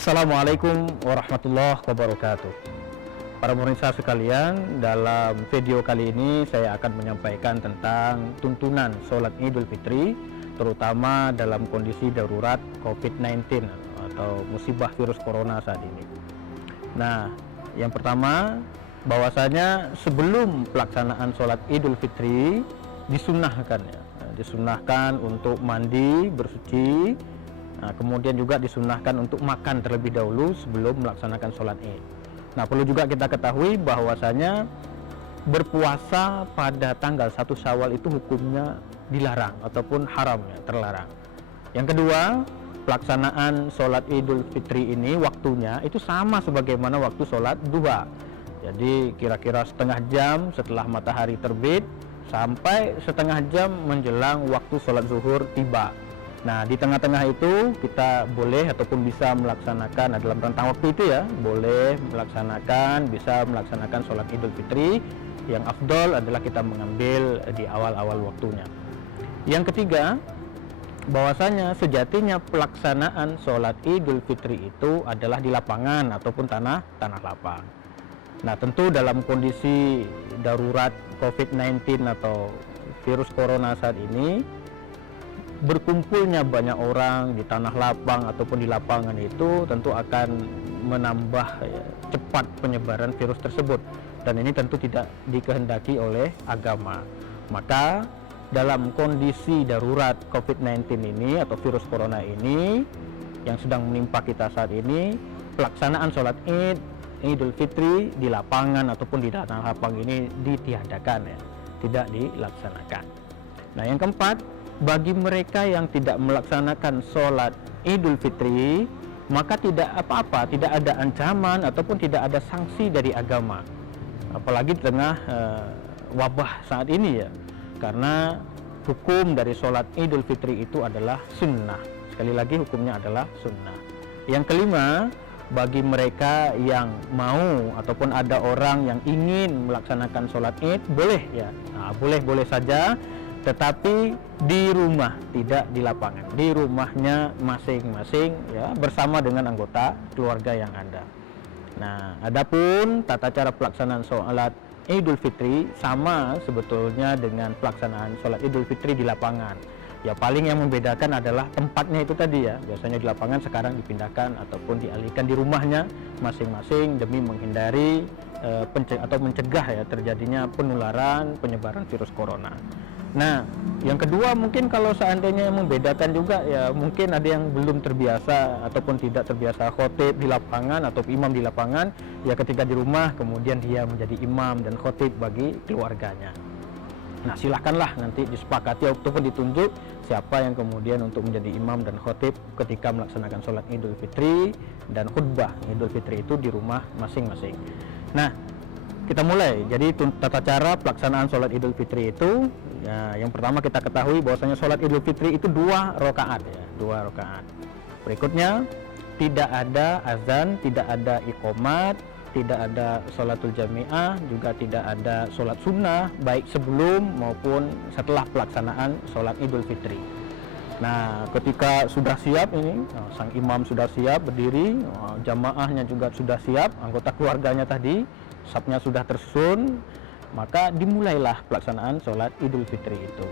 Assalamualaikum warahmatullahi wabarakatuh. Para pemirsa sekalian, dalam video kali ini saya akan menyampaikan tentang tuntunan sholat Idul Fitri, terutama dalam kondisi darurat COVID-19 atau musibah virus corona saat ini. Nah, yang pertama, bahwasanya sebelum pelaksanaan sholat Idul Fitri disunahkan untuk mandi, bersuci. Nah, kemudian juga disunahkan untuk makan terlebih dahulu sebelum melaksanakan sholat Id. Nah, perlu juga kita ketahui bahwasanya berpuasa pada tanggal 1 Syawal itu hukumnya dilarang ataupun haram, ya, terlarang. Yang kedua, pelaksanaan sholat Idul Fitri ini waktunya itu sama sebagaimana waktu sholat duha. Jadi kira-kira setengah jam setelah matahari terbit sampai setengah jam menjelang waktu sholat zuhur tiba. Nah, di tengah-tengah itu kita boleh ataupun bisa melaksanakan dalam rentang waktu itu, ya, boleh bisa melaksanakan sholat Idul Fitri. Yang afdol adalah kita mengambil di awal-awal waktunya. Yang ketiga, bahwasanya sejatinya pelaksanaan sholat Idul Fitri itu adalah di lapangan ataupun tanah lapang. Nah, tentu dalam kondisi darurat COVID-19 atau virus corona saat ini, berkumpulnya banyak orang di tanah lapang ataupun di lapangan itu tentu akan menambah, ya, cepat penyebaran virus tersebut, dan ini tentu tidak dikehendaki oleh agama. Maka dalam kondisi darurat COVID-19 ini atau virus corona ini yang sedang menimpa kita saat ini, pelaksanaan sholat Idul Fitri di lapangan ataupun di tanah lapang ini ditiadakan, ya, tidak dilaksanakan. Nah, yang keempat, bagi mereka yang tidak melaksanakan sholat Idul Fitri, maka tidak apa-apa, tidak ada ancaman ataupun tidak ada sanksi dari agama, apalagi di tengah wabah saat ini, ya, karena hukum dari sholat Idul Fitri itu adalah sunnah. Sekali lagi, hukumnya adalah sunnah. Yang kelima, bagi mereka yang mau ataupun ada orang yang ingin melaksanakan sholat Id, boleh, ya, boleh saja, tetapi di rumah, tidak di lapangan, di rumahnya masing-masing, ya, bersama dengan anggota keluarga yang ada. Nah, adapun tata cara pelaksanaan sholat Idul Fitri sama sebetulnya dengan pelaksanaan sholat Idul Fitri di lapangan. Ya, paling yang membedakan adalah tempatnya itu tadi, ya, biasanya di lapangan, sekarang dipindahkan ataupun dialihkan di rumahnya masing-masing demi menghindari atau mencegah, ya, terjadinya penyebaran virus corona. Nah, yang kedua, mungkin kalau seandainya yang membedakan juga, ya, mungkin ada yang belum terbiasa ataupun tidak terbiasa khotib di lapangan atau imam di lapangan, ya, ketika di rumah kemudian dia menjadi imam dan khotib bagi keluarganya. Nah, silahkanlah nanti disepakati ataupun ditunjuk siapa yang kemudian untuk menjadi imam dan khotib ketika melaksanakan sholat Idul Fitri dan khutbah Idul Fitri itu di rumah masing-masing. Nah, kita mulai. Jadi tata cara pelaksanaan sholat Idul Fitri itu, ya, yang pertama kita ketahui bahwasanya sholat Idul Fitri itu 2 rakaat, ya, 2 rakaat. Berikutnya, tidak ada azan, tidak ada iqomat, tidak ada sholatul jami'ah, juga tidak ada sholat sunnah baik sebelum maupun setelah pelaksanaan sholat Idul Fitri. Nah, ketika sudah siap ini, sang imam sudah siap berdiri, jamaahnya juga sudah siap, anggota keluarganya tadi, safnya sudah tersusun, maka dimulailah pelaksanaan sholat Idul Fitri itu.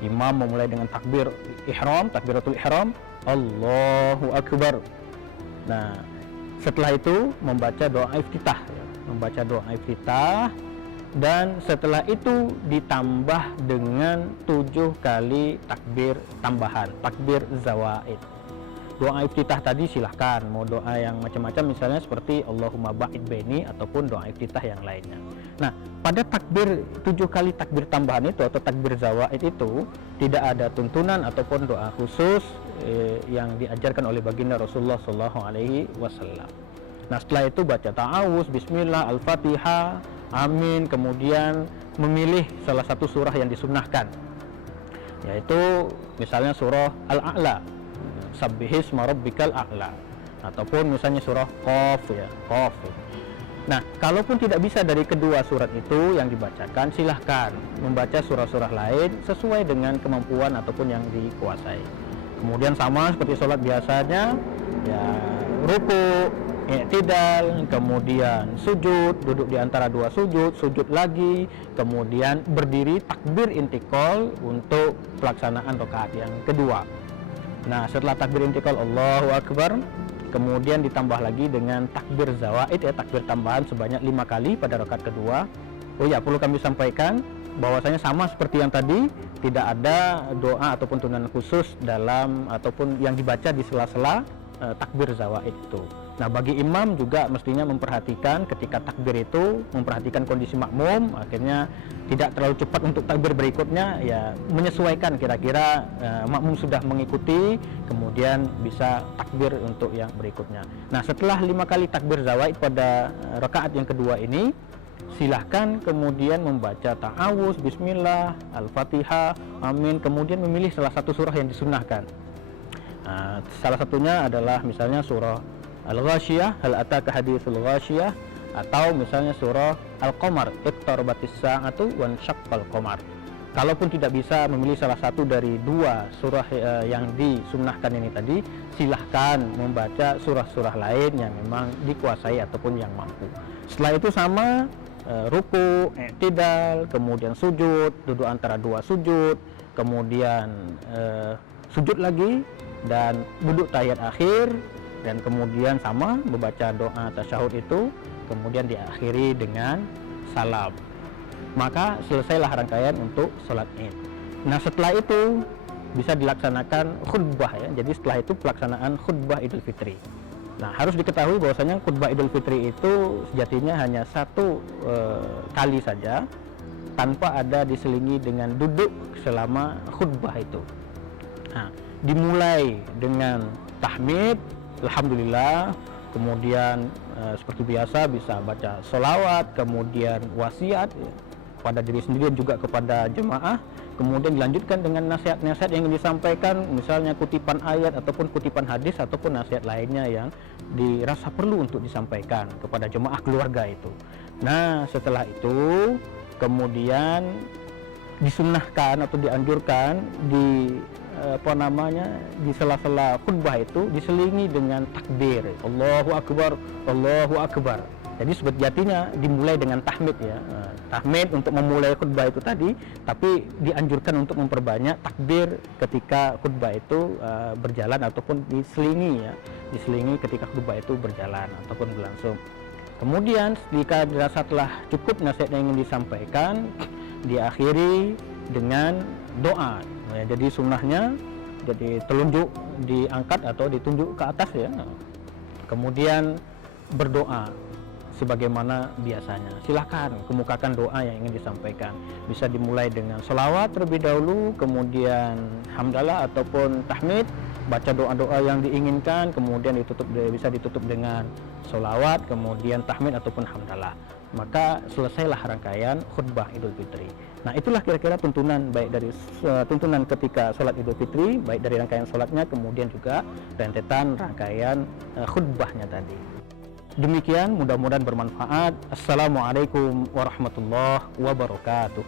Imam memulai dengan takbiratul ihram, Allahu Akbar. Nah, setelah itu membaca doa iftitah, ya, dan setelah itu ditambah dengan 7 kali takbir tambahan, takbir zawaid. Doa iftitah tadi silahkan mau doa yang macam-macam, misalnya seperti Allahumma ba'id baini ataupun doa iftitah yang lainnya. Nah, pada 7 kali takbir tambahan itu atau takbir zawaid itu tidak ada tuntunan ataupun doa khusus yang diajarkan oleh baginda Rasulullah SAW. Nah, setelah itu baca ta'awuz, bismillah, al-fatihah, amin, kemudian memilih salah satu surah yang disunnahkan, yaitu misalnya surah Al-A'la, sabbihisma rabbikal a'la, ataupun misalnya surah Qaf, ya, Qaf. Nah, kalaupun tidak bisa dari kedua surat itu yang dibacakan, silahkan membaca surah-surah lain sesuai dengan kemampuan ataupun yang dikuasai. Kemudian sama seperti sholat biasanya, ya ruku, i'tidal, kemudian sujud, duduk di antara dua sujud, sujud lagi, kemudian berdiri takbir intikal untuk pelaksanaan rakaat yang kedua. Nah, setelah takbir intikal Allahu Akbar, kemudian ditambah lagi dengan takbir zawaid ya, takbir tambahan sebanyak 5 kali pada rakaat kedua. Oh ya, perlu kami sampaikan bahwasanya sama seperti yang tadi, tidak ada doa ataupun tuntunan khusus dalam ataupun yang dibaca di sela-sela takbir zawaid itu. Nah, bagi imam juga mestinya memperhatikan ketika takbir itu, memperhatikan kondisi makmum, akhirnya tidak terlalu cepat untuk takbir berikutnya, ya menyesuaikan kira-kira makmum sudah mengikuti, kemudian bisa takbir untuk yang berikutnya. Nah, setelah 5 kali takbir zawaid pada rakaat yang kedua ini, silahkan kemudian membaca ta'awuz, bismillah, al-fatihah, amin, kemudian memilih salah satu surah yang disunnahkan. Nah, salah satunya adalah misalnya surah Al-Ghasyiyah, hal ataka haditsul ghasyiyah, atau misalnya surah Al-Qamar, iqtarabatis sa'atu wan syaqqal qamar. Kalaupun tidak bisa memilih salah satu dari 2 surah yang disunnahkan ini tadi, silahkan membaca surah-surah lain yang memang dikuasai ataupun yang mampu. Setelah itu sama ruku, i'tidal, kemudian sujud, duduk antara 2 sujud, kemudian sujud lagi dan duduk tahiyat akhir, dan kemudian sama membaca doa tasyahud itu, kemudian diakhiri dengan salam. Maka selesailah rangkaian untuk sholat Id. Nah, setelah itu bisa dilaksanakan khutbah ya. Jadi setelah itu pelaksanaan khutbah Idul Fitri. Nah, harus diketahui bahwasanya khutbah Idul Fitri itu sejatinya hanya 1 kali saja, tanpa ada diselingi dengan duduk selama khutbah itu. Nah, dimulai dengan tahmid, alhamdulillah, kemudian seperti biasa bisa baca sholawat, kemudian wasiat ya, pada diri sendiri dan juga kepada jemaah, kemudian dilanjutkan dengan nasihat-nasihat yang disampaikan, misalnya kutipan ayat ataupun kutipan hadis ataupun nasihat lainnya yang dirasa perlu untuk disampaikan kepada jemaah keluarga itu. Nah, setelah itu kemudian disunnahkan atau dianjurkan di sela-sela khutbah itu diselingi dengan takbir, Allahu Akbar, Allahu Akbar. Jadi sejatinya dimulai dengan tahmid ya, tahmid untuk memulai khutbah itu tadi, tapi dianjurkan untuk memperbanyak takbir ketika khutbah itu berjalan ataupun diselingi ya, diselingi ketika khutbah itu berjalan ataupun berlangsung. Kemudian jika dirasa telah cukup nasihat yang ingin disampaikan, diakhiri dengan doa. Nah, jadi sunnahnya, jadi telunjuk diangkat atau ditunjuk ke atas ya. Kemudian berdoa sebagaimana biasanya. Silahkan kemukakan doa yang ingin disampaikan. Bisa dimulai dengan sholawat terlebih dahulu, kemudian hamdalah ataupun tahmid, baca doa-doa yang diinginkan, kemudian bisa ditutup dengan sholawat, kemudian tahmid ataupun hamdalah. Maka selesailah rangkaian khutbah Idul Fitri. Nah, itulah kira-kira tuntunan, baik dari tuntunan ketika sholat Idul Fitri, baik dari rangkaian sholatnya, kemudian juga rentetan rangkaian khutbahnya tadi. Demikian, mudah-mudahan bermanfaat. Assalamualaikum warahmatullahi wabarakatuh.